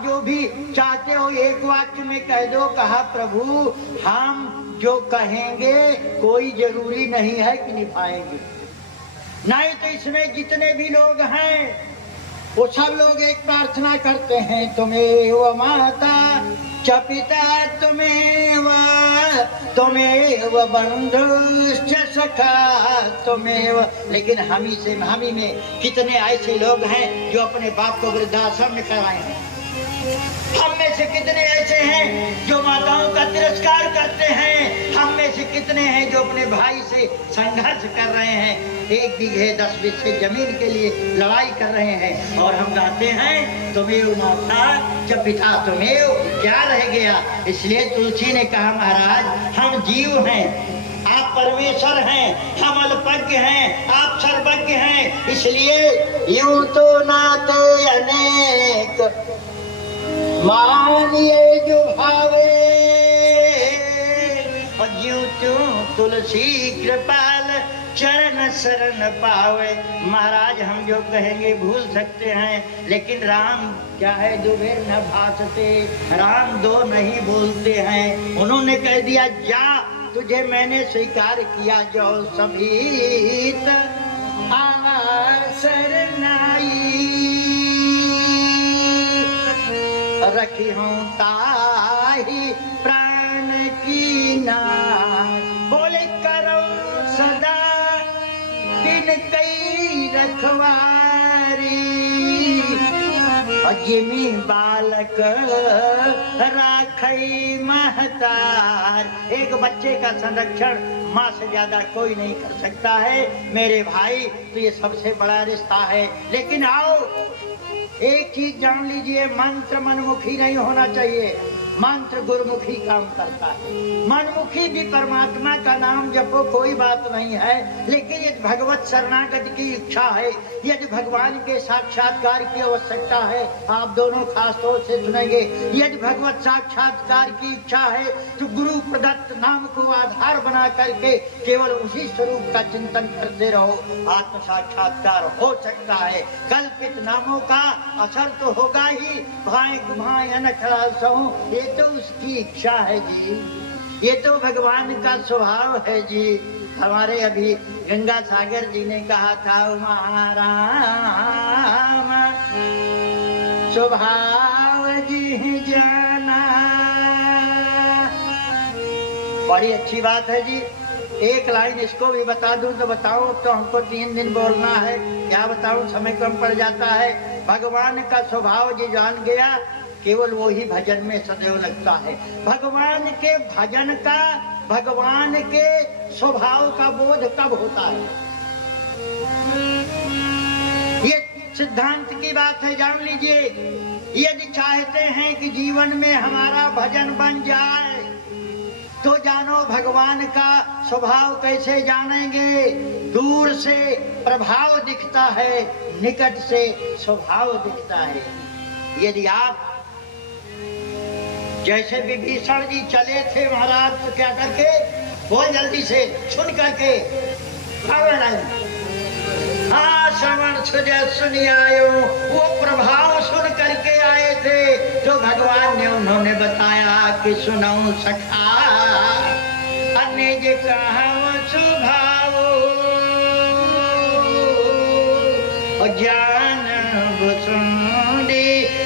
आप जो भी चाहते हो एक वाक्य में कह दो। कहा प्रभु हम जो कहेंगे कोई जरूरी नहीं है कि निभाएंगे। नहीं तो इसमें जितने भी लोग हैं वो सब लोग एक प्रार्थना करते हैं, तुमेव माता च पिता तुमेव बंधुश्च सखा तुमेव। लेकिन हम ही में कितने ऐसे लोग हैं जो अपने बाप को वृद्धाश्रम में कराए हैं। हम में से कितने ऐसे हैं जो माताओं का तिरस्कार करते हैं। हम में से कितने हैं जो अपने भाई से संघर्ष कर रहे हैं, 1 बीघे 10 बीघे जमीन के लिए लड़ाई कर रहे हैं। और हम गाते हैं तुमेव माता च पिता तुमेव, क्या रह गया। इसलिए तुलसी ने कहा महाराज हम जीव हैं, आप परमेश्वर हैं, हम अल्पज्ञ हैं, आप सर्वज्ञ हैं। इसलिए यूं तो नाते अनेक मानिए जो भावे, और ज्यों त्यों तुलसी कृपाल चरण शरण पावे। महाराज हम जो कहेंगे भूल सकते हैं, लेकिन राम क्या है दो बेर न भासते, राम दो नहीं बोलते हैं। उन्होंने कह दिया जा तुझे मैंने स्वीकार किया, जो सभी शरणाई रखी हूँ ताही प्राण की नाथ। बोले करो सदा दिन कई रखवारी, जिमी बालक राखई महतार। एक बच्चे का संरक्षण माँ से ज्यादा कोई नहीं कर सकता है मेरे भाई, तो ये सबसे बड़ा रिश्ता है। लेकिन आओ एक चीज जान लीजिए, मंत्र मनमुखी नहीं होना चाहिए, मंत्र गुरुमुखी काम करता है। मनमुखी भी परमात्मा का नाम जपो कोई बात नहीं है, लेकिन यदि भगवत शरणागति की इच्छा है, यदि भगवान के साक्षात्कार की आवश्यकता है, आप दोनों खास तौर से सुनेंगे, यदि भगवत साक्षात्कार की इच्छा है तो गुरु प्रदत्त नाम को आधार बना करके केवल उसी स्वरूप का चिंतन करते रहो, आत्म साक्षात्कार हो सकता है। कल्पित नामों का असर तो होगा ही, भाई घुमाए अनखड़ा सहूं, ये तो उसकी इच्छा है जी, ये तो भगवान का स्वभाव है जी। हमारे अभी गंगा सागर जी ने कहा था महाराम स्वभाव जी जाना। बड़ी अच्छी बात है जी। एक लाइन इसको भी बता दूं तो बताऊं, तो हमको 3 दिन बोलना है, क्या बताऊं समय कम पड़ जाता है। भगवान का स्वभाव जी जान गया, केवल वो ही भजन में सदैव लगता है। भगवान के भजन का, भगवान के स्वभाव का बोध कब होता है, ये सिद्धांत की बात है, जान लीजिए। यदि चाहते हैं कि जीवन में हमारा भजन बन जाए तो जानो भगवान का स्वभाव कैसे जानेंगे। दूर से प्रभाव दिखता है, निकट से स्वभाव दिखता है। यदि आप जैसे विभीषण जी चले थे महाराज, तो क्या करके बहुत जल्दी से सुन करके हाँ श्रवण सुनि आयो, वो प्रभाव सुन करके आए थे। तो भगवान ने उन्होंने बताया कि सुनो सखा अन्य कहा स्वभाव ज्ञान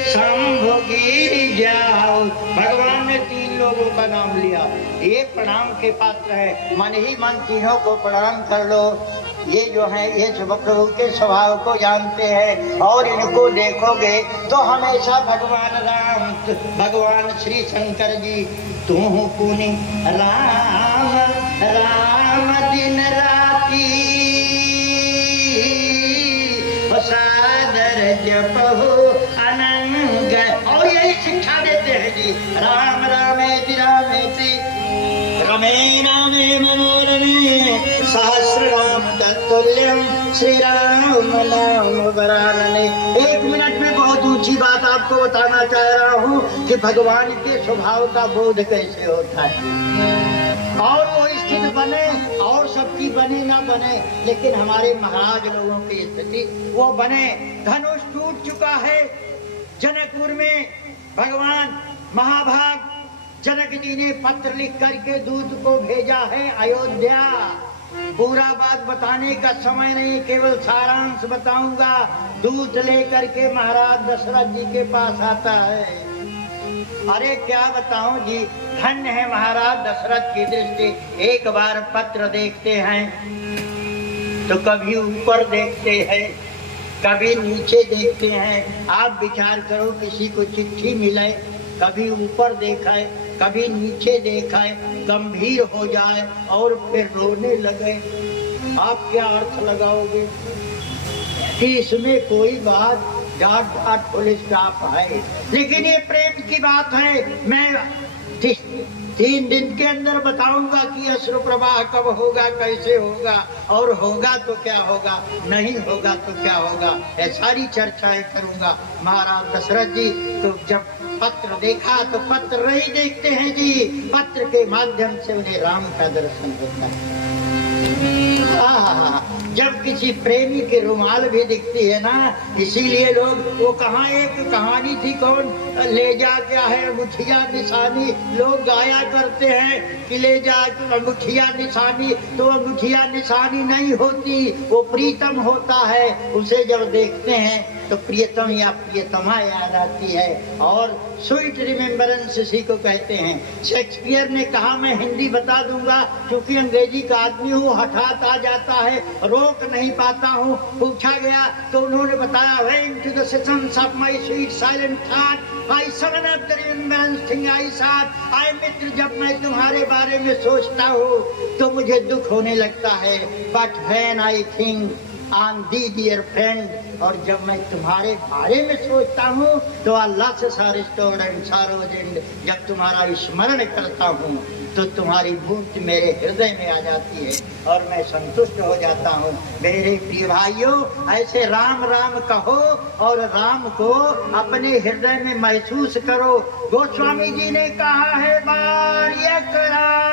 संभोगी जाओ। भगवान ने 3 लोगों का नाम लिया, ये प्रणाम के पात्र है। मन ही मन तीनों को प्रणाम कर लो। ये जो है ये प्रभु के स्वभाव को जानते हैं, और इनको देखोगे तो हमेशा भगवान राम, भगवान श्री शंकर जी तू पुनि राम राम दिन राती सादर जपहु अनंग। और यही शिक्षा देते हैं जी, राम रामेति रामेति रमे रामे मनोरमे सहस्रनाम तत्तुल्यम श्री राम नाम वरानने। 1 मिनट में बहुत ऊंची बात आपको बताना चाह रहा हूँ कि भगवान के स्वभाव का बोध कैसे होता है, और वो स्थिति बने और सबकी बने ना बने, लेकिन हमारे महाराज लोगों की स्थिति वो बने। धनुष टूट चुका है जनकपुर में, भगवान महाभाग जनक जी ने पत्र लिख करके दूत को भेजा है अयोध्या। पूरा बात बताने का समय नहीं, केवल सारांश बताऊंगा। दूत लेकर के महाराज दशरथ जी के पास आता है। अरे क्या बताऊं जी, धन्य है महाराज दशरथ की दृष्टि। एक बार पत्र देखते हैं तो कभी ऊपर देखते हैं, कभी नीचे देखते हैं। आप विचार करो, किसी को चिट्ठी मिले, कभी ऊपर देखा है, कभी नीचे देखा है, गंभीर हो जाए और फिर रोने लगे, आप क्या अर्थ लगाओगे कि इसमें कोई बात डांट डांट पुलिस स्टाफ है? लेकिन ये प्रेम की बात है। मैं 3 दिन के अंदर बताऊंगा कि अश्रु प्रवाह कब होगा, कैसे होगा, और होगा तो क्या होगा, नहीं होगा तो क्या होगा, ये सारी चर्चाएं करूंगा। महाराज दशरथ जी तो जब पत्र देखा तो पत्र नहीं देखते हैं जी, पत्र के माध्यम से उन्हें राम का दर्शन होता है। जब किसी प्रेमी के रुमाल भी दिखती है ना, इसीलिए लोग, वो कहाँ एक कहानी थी, कौन ले जा क्या है अंगूठिया निशानी, लोग गाया करते हैं कि ले जा अंगूठिया निशानी, तो अंगूठिया निशानी नहीं होती, वो प्रीतम होता है। उसे जब देखते हैं तो प्रियतम या प्रियतमा याद आती है, और स्वीट रिमेम्बरेंस इसी को कहते हैं। शेक्सपियर ने कहा, मैं हिंदी बता दूंगा क्योंकि अंग्रेजी का आदमी हूँ, हठात आ जाता है, रोक नहीं पाता हूँ। पूछा गया तो उन्होंने बताया, When to the sessions of my sweet silent thought, I summon up the remembrance thing I sought। आए मित्र, जब मैं तुम्हारे बारे में सोचता हूँ तो मुझे दुख होने लगता है। But when I think on thee dear friend, और जब मैं तुम्हारे बारे में सोचता हूँ तो अल्लाह से सारे स्टोर एंड सारोज एंड, जब तुम्हारा स्मरण करता हूँ तो तुम्हारी बूंद मेरे हृदय में आ जाती है और मैं संतुष्ट हो जाता हूँ। मेरे प्रिय भाइयों, ऐसे राम राम कहो और राम को अपने हृदय में महसूस करो। गोस्वामी जी ने कहा है, बार एक राम